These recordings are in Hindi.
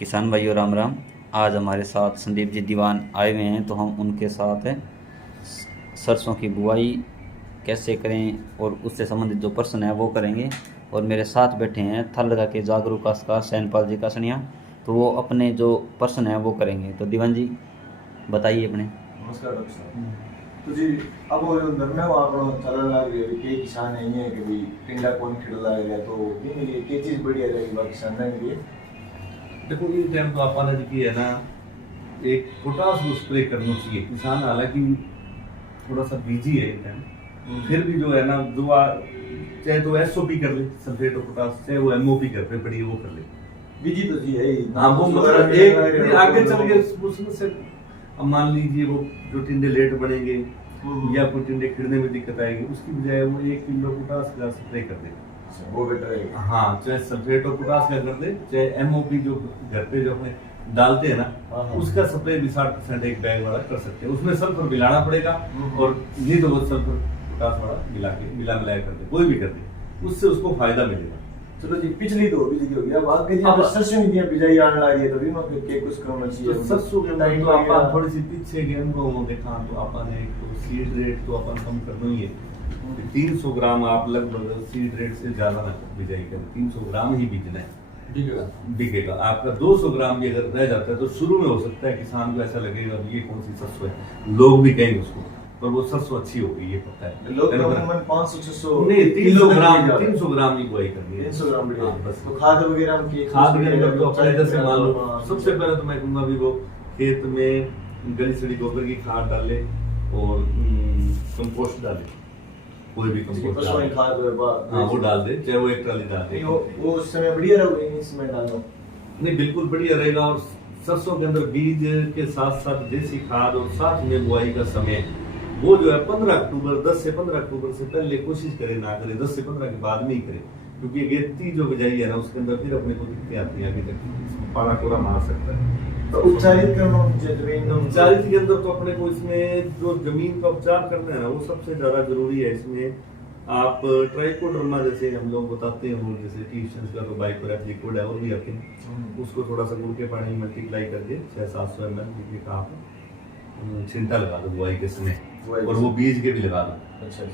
किसान भाइयों राम राम। आज हमारे साथ संदीप जी दीवान आए हुए हैं, तो हम उनके साथ सरसों की बुआई कैसे करें और उससे संबंधित जो प्रश्न है वो करेंगे। और मेरे साथ बैठे हैं थल के जागरूक काश्तकार सैनपाल जी कासनिया, तो वो अपने जो प्रश्न है वो करेंगे। तो दीवान जी बताइए अपने। नमस्कार डॉक्टर साहब। तो जी अब वो जो घर में वो आप चला लग रही है कि किसान है ये कि भाई टिंडा कौन खिड़ लग गया तो ये लिए क्या चीज बढ़िया रहेगी बाकी किसान के लिए। देखो ये टाइम तो आपने जो की है ना, एक पोटास को स्प्रे करना चाहिए किसान। हालांकि थोड़ा सा बिजी है इस टाइम, फिर भी जो है ना जो चाहे तो एसओपी कर ले सल्फेट ऑफ पोटास, चाहे वो एमओपी करते पड़ी वो कर ले। बिजी तो जी है ही। हाँ वो मतलब एक आगे चल के उसमें से अब मान लीजिए वो जो टिंडे लेट बनेंगे या कोई टिंडे खिड़ने में दिक्कत आएगी, उसकी बजाय वो 1 किलो पोटास का स्प्रे कर दे। वो बेटर है। हाँ चाहे सल्फेट ऑफ पोटास का कर दे, चाहे एमओपी जो घर पे जो अपने डालते हैं ना उसका स्प्रे भी 60% एक बैग वाला कर सकते हैं। उसमें सल्फर मिलाना पड़ेगा और नहीं तो वो सल्फर पोटास वाला मिलाया कर दे, कोई भी कर दे, उससे उसको फायदा मिलेगा। चलो जी पिछली तो बिजी हो गया। अब आगे जी अब सरसों की बिजाई आने लगी है तो भी मैं के कुछ करना चाहिए। तो सरसों के अंदर तो आप थोड़ी सी पीछे के अनुभव देखा तो आपने तो सीड रेट तो अपन कम करना ही है। 300 ग्राम आप लगभग सीड रेट से ज्यादा ना बिजाई करें, 300 ग्राम ही बीजना है बिकेगा। आपका 200 ग्राम भी अगर रह जाता है तो शुरू में हो सकता है किसान को ऐसा लगेगा ये कौन सी सरसों है, लोग भी कहेंगे उसको, पर वो सरसों अच्छी होगी ये पता है। लोग 500-600 नहीं 300 ग्राम 300 ग्राम की बुआई करनी है। 300 ग्राम बढ़िया। बस तो खाद वगैरह की खाद के अंदर तो अपने जैसे मान लो सबसे पहले तो मैं कहूँगा भी वो खेत में गली सड़ी गोबर की खाद डाले और कंपोस्ट डाले, कोई भी कंपोस्ट डाले। खाद हाँ वो डाल दे, चाहे वो 1 ट्राली डाल दे। वो उस समय बढ़िया रहोगे इसमें डालना। नहीं बिल्कुल बढ़िया रहेगा। और सरसों के अंदर बीज के साथ साथ देसी खाद और साथ में बुआई का समय वो जो है 15 अक्टूबर 10 से 15 अक्टूबर से पहले कोशिश करे ना करे, 10 से 15 के बाद में ही करे, क्योंकि गेती जो बिजाई है ना उसके अंदर फिर अपने को दिक्कतें आती हैं, आगे तक पाला कोरा मार सकता है। तो उपचारित करना जमीन उपचारित के अंदर तो अपने को इसमें जो जमीन का उपचार करना है ना वो सबसे ज्यादा जरूरी है। इसमें आप ट्राइकोडर्मा जैसे हम लोग बताते हैं वो जैसे टीशंस का तो बाइकोरेप लिक्विड है और भी आते हैं, उसको थोड़ा सा गुड़ के पानी में मल्टीप्लाई करके 600-700 ml का आप छिंटा लगा दो बुआई के समय, और वो बीज के भी लगा दो। अच्छा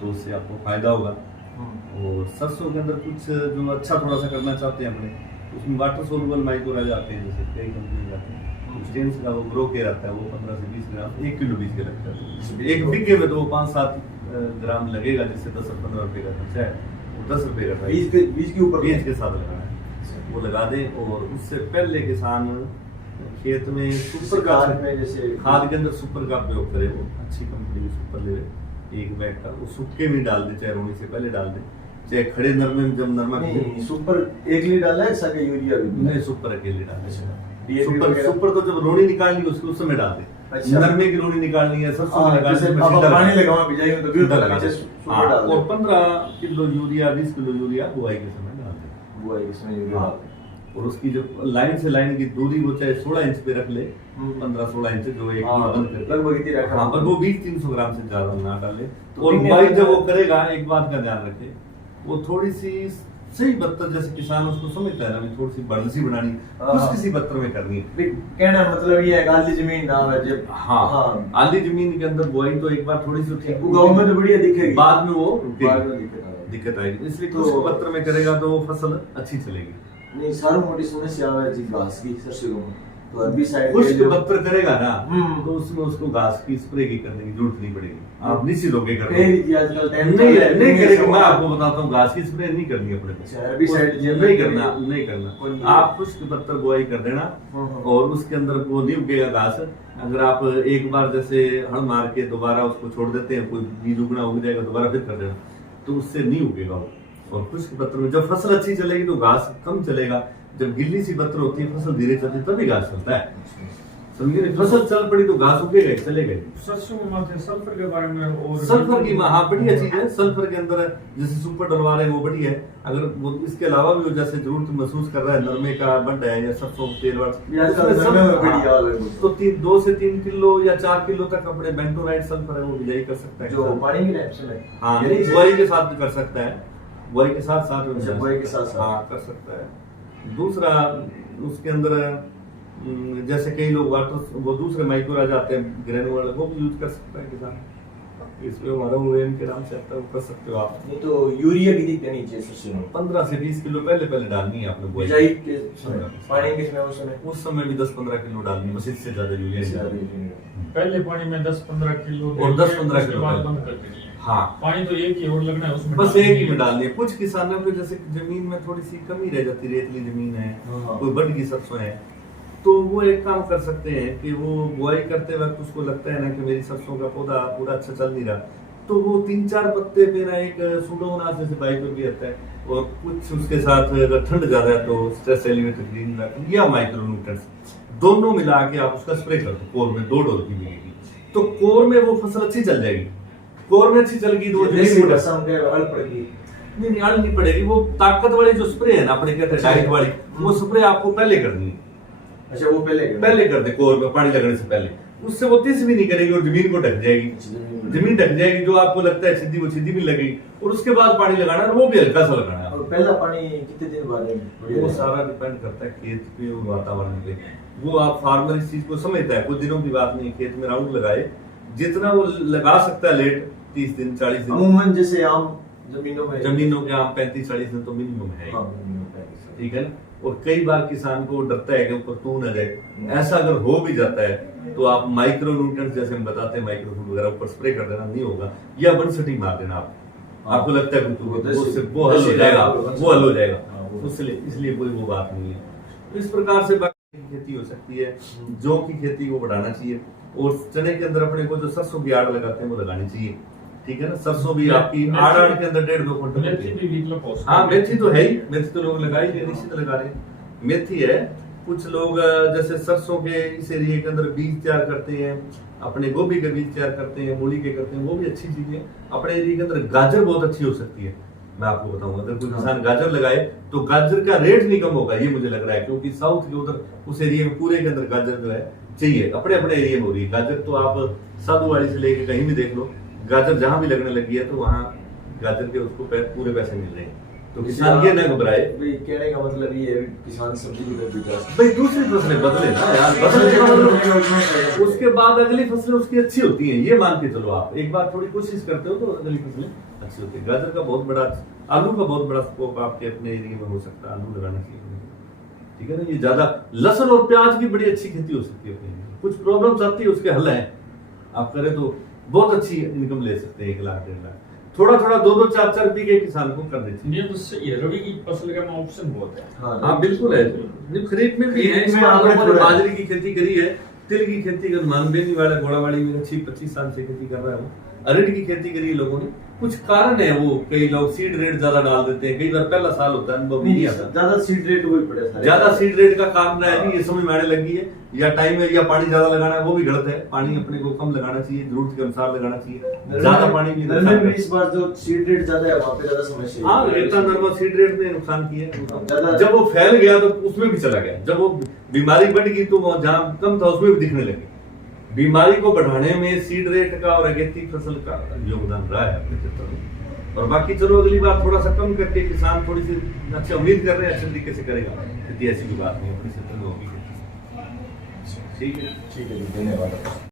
तो उससे आपको फायदा होगा। और सरसों के अंदर कुछ जो अच्छा थोड़ा सा करना चाहते हैं अपने, उसमें वाटर सोलुबल माइक्रोराइजा आते हैं, जैसे कई कंपनी आते हैं स्टेन्स का वो ग्रो के रहता है, वो 15 से 20 ग्राम 1 किलो बीज के लगता है। एक बीघे में तो वो 5-7 ग्राम लगेगा, जिससे 10-15 रुपए का खर्चा है, वो 10 रुपए का बीज के ऊपर बीज के साथ लगाना है, वो लगा दे। और उससे पहले किसान खेत में सुपर खाद में जैसे खाद के अंदर सुपर का प्रयोग करे, वो अच्छी कंपनी की सुपर ले 1 बैग का, वो सूखे में डाल दे, चाहे रोनी से पहले डाल दे, चाहे खड़े नरमे में जब नरमा सुपर 1 लीटर डालना है सके यूरिया भी नहीं सुपर अकेले डाल दे। सुपर तो जब रोनी निकालनी उसको उस समय डाल दे। अच्छा। नरमे की रोनी निकालनी है, सरसों हाँ, निकालनी है, अब पानी लगाओ बिजाई में तो फिर लगा नीचे दे। सुपर डाल दे। और 15 किलो यूरिया 20 किलो यूरिया बुआई के समय डाल दे। बुआई के समय यूरिया डाल दे। और उसकी जो लाइन से लाइन की दूरी वो चाहे 16 इंच पे रख ले, 15-16 इंच जो एक बंद कर लगभग इतनी रखा। हाँ, पर वो 20-300 ग्राम से ज्यादा ना डाले। तो और ठीक है, बुआई जब वो करेगा एक बात का ध्यान रखे, वो थोड़ी सी सही बत्तर जैसे किसान उसको समझता है ना, थोड़ी सी बड़सी बनानी कुछ किसी बत्तर में करनी है। कहना मतलब ये है आली जमीन ना है जब हाँ आली जमीन के अंदर बुआई तो एक बार थोड़ी सी ठीक उगाओ में तो बढ़िया दिखेगी, बाद में वो दिक्कत आएगी। इसलिए कुछ बत्तर में करेगा तो वो फसल अच्छी चलेगी। नहीं सारू मोटी समस्या है जी घास की सरसों में, तो अरबी साइड कुछ जो बत्तर करेगा ना तो उसमें उसको घास की स्प्रे की करने की जरूरत नहीं पड़ेगी, आप निश्चित होके कर आजकल नहीं करेगा। मैं आपको बताता हूँ घास की स्प्रे नहीं करनी अपने को, अरबी साइड नहीं करना। आप खुश्क बत्तर बुआई कर देना और उसके अंदर वो नहीं उगेगा घास। अगर आप एक बार जैसे हल मार के दोबारा उसको छोड़ देते हैं, कोई बीज उगना उग जाएगा, दोबारा फिर कर देना, तो उससे नहीं उगेगा वो। और खुश्क बत्तर में जब फसल अच्छी चलेगी तो घास कम चलेगा, जब गिल्ली सी बत्तर होती है फसल धीरे चलती तभी घास चलता है। समझिए फसल चल पड़ी तो घास उगेगा चलेगा। सरसों में माथे सल्फर के बारे में और सल्फर की हाँ बढ़िया चीज है। सल्फर के अंदर जैसे सुपर डलवा रहे हैं वो बढ़िया है। अगर वो इसके अलावा भी जैसे जरूरत महसूस कर रहा है, नरमे का बंड है या सरसों तेल तो 2 से 3 किलो या 4 किलो तक अपने बेंटोनाइट सल्फर है वो बिजाई कर सकता है, जो पानी की टाइप से हाँ बुआई के साथ भी कर सकता है, बुआई के साथ साथ बुआई के साथ हाँ कर सकता है। दूसरा उसके अंदर जैसे कई लोग वाटर वो दूसरे माइक्रो आ जाते हैं ग्रेनुअल, वो भी यूज कर सकता है किसान। इसमें हमारा ओएम के नाम से आता है, वो कर सकते हो आप। नहीं तो यूरिया की दिक्कत नहीं चाहिए सबसे 15 से 20 किलो पहले डालनी है आपने बुआई बिजाई के समय, पानी के समय उस समय भी 10-15 किलो डालनी है, बस इससे ज्यादा यूरिया नहीं डालनी। पहले पानी में 10-15 किलो और 10-15 किलो बाद पहले। बंद कर देनी है। हाँ, पानी तो एक ही और लगना है उसमें, बस एक ही में डालनी है। कुछ किसानों को जैसे जमीन में थोड़ी सी कमी रह जाती, रेतली जमीन है, हाँ। कोई बड़ की सरसों है, तो वो एक काम कर सकते हैं कि वो बुआई करते वक्त उसको लगता है ना कि मेरी सरसों का पौधा पूरा अच्छा चल नहीं रहा, तो वो 3-4 पत्ते पे ना एक सुडोमोनास जैसे बाइकर भी आता है, और कुछ उसके साथ अगर ठंड ज्यादा है तो स्ट्रेस एलिवेटर ग्रीन या माइक्रो न्यूट्रिएंट्स दोनों मिला के आप उसका स्प्रे कर दो कोर में 2 डोज की मिलेगी, तो कोर में वो फसल अच्छी चल जाएगी। कोर में अच्छी चल गई तो वो देसी रसम के अल पड़ेगी, नहीं आड़ नहीं पड़ेगी। वो ताकत वाली जो स्प्रे है ना, अपने कहते हैं डाइट वाली, वो स्प्रे आपको पहले करनी है। अच्छा वो पहले कर दे कोर में पानी लगने से पहले, उससे वो तिस भी नहीं करेगी और जमीन को ढक जाएगी। जमीन ढक जाएगी, जो आपको लगता है सीधी वो सीधी भी लगेगी, और उसके बाद पानी लगाना है वो भी हल्का सा लगाना है। और पहला पानी कितने दिन बाद है? वो सारा डिपेंड करता है खेत पे और वातावरण पे। वो आप फार्मर इस चीज को समझता है, कुछ दिनों की बात नहीं, खेत में राउंड लगाए जितना वो लगा सकता है लेट, 30 दिन 40 दिन। अमूमन जैसे आम जमीनों के आम 35-40 दिन तो मिनिमम है, हाँ, ठीक है ना। और कई बार किसान को डरता है कि ऊपर तू न जाए, ऐसा अगर हो भी जाता है तो आप माइक्रो न्यूट्रिएंट्स जैसे हम बताते हैं, माइक्रो फूड वगैरह ऊपर स्प्रे कर देना, नहीं होगा, या बनसटी मार देना आप। आपको लगता है कि वो हल हो जाएगा, वो हल हो जाएगा, इसलिए कोई वो बात नहीं है। तो इस प्रकार से खेती हो सकती है। जौ की खेती को बढ़ाना चाहिए, और चने के अंदर अपने को जो सरसों की आड़ लगाते हैं वो लगानी चाहिए, ठीक है ना। सरसों भी आपकी आड़ के अंदर 1.5-2 क्विंटल। हाँ, मेथी तो है ही, मेथी तो लोग लगा ही निश्चित लगा रहे हैं, मेथी है। कुछ लोग जैसे सरसों के इस एरिया के अंदर बीज तैयार करते हैं, अपने गोभी के बीज तैयार करते हैं, मूली के करते हैं, वो भी अच्छी चीज है। अपने एरिया के अंदर गाजर बहुत अच्छी हो सकती है, मैं आपको बताऊंगा। अगर कोई किसान गाजर लगाए तो गाजर का रेट नहीं कम होगा, ये मुझे लग रहा है, क्योंकि साउथ के उधर उस एरिया में पूरे के अंदर गाजर जो है चाहिए, अपने अपने एरिया में हो रही है गाजर। तो आप साधुवाड़ी से लेके कहीं भी देख लो, गाजर जहां भी लगने लगी है तो वहां गाजर के उसको पूरे पैसे मिल रहे हैं। तो किसान ये ना घबराए। कहने का मतलब ये है किसान सब्जी की तरफ जा भाई दूसरी फसलें बदले ना यार, बदलने का मतलब उसके बाद अगली फसलें उसकी अच्छी होती हैं, ये मान के चलो। आप एक बार थोड़ी कोशिश करते हो तो अगली फसलें अच्छी होती है। गाजर का बहुत बड़ा, आलू का बहुत बड़ा स्कोप आपके अपने एरिया में हो सकता है, आलू लगाना चाहिए, ठीक है ना। ये ज्यादा लहसुन और प्याज की बड़ी अच्छी खेती हो सकती है अपने एरिया में। कुछ प्रॉब्लम्स आती है, उसके हल है, आप करें तो बहुत अच्छी इनकम ले सकते हैं, 1 लाख 1.5 लाख। थोड़ा 2-2 4-4 बीघे किसान को कर देते ये तो सही है, रबी की फसल का ऑप्शन बहुत है। हाँ बिल्कुल है, खरीफ में भी है। इसमें आप लोगों ने बाजरे की खेती करी है, तिल की खेती कर, मानबेनी वाला घोड़ावाड़ी में 25 साल से खेती कर रहा है। अरहर की खेती करी लोगों ने, कुछ कारण है वो, कई लोग सीड रेट ज्यादा डाल देते हैं, कई बार पहला साल होता है अनुभव नहीं आता, ज्यादा सीड रेट वही पड़े सारे, ज्यादा सीड रेट का काम है कि ये समझ में आने लगी है, या टाइम है, या पानी ज्यादा लगाना है, वो भी गलत है। पानी अपने को कम लगाना चाहिए, जरूरत के अनुसार लगाना चाहिए, ज्यादा पानी भी। इस बार जो सीड रेट ज्यादा है वहाँ पे ज्यादा समस्या। हाँ, रेता नरमा सीड रेट ने नुकसान किया, जब वो फैल गया तो उसमें भी चला गया, जब वो बीमारी बढ़ गई तो जहाँ कम था उसमें भी दिखने लगी। बीमारी को बढ़ाने में सीड रेट का और अगेती फसल का योगदान रहा है अपने क्षेत्र में। और बाकी चलो अगली बार थोड़ा सा कम करके किसान थोड़ी सी अच्छा उम्मीद कर रहे हैं, अच्छे तरीके से करेगा, खेती ऐसी भी बात नहीं, अपने क्षेत्र में होगी। ठीक है, धन्यवाद।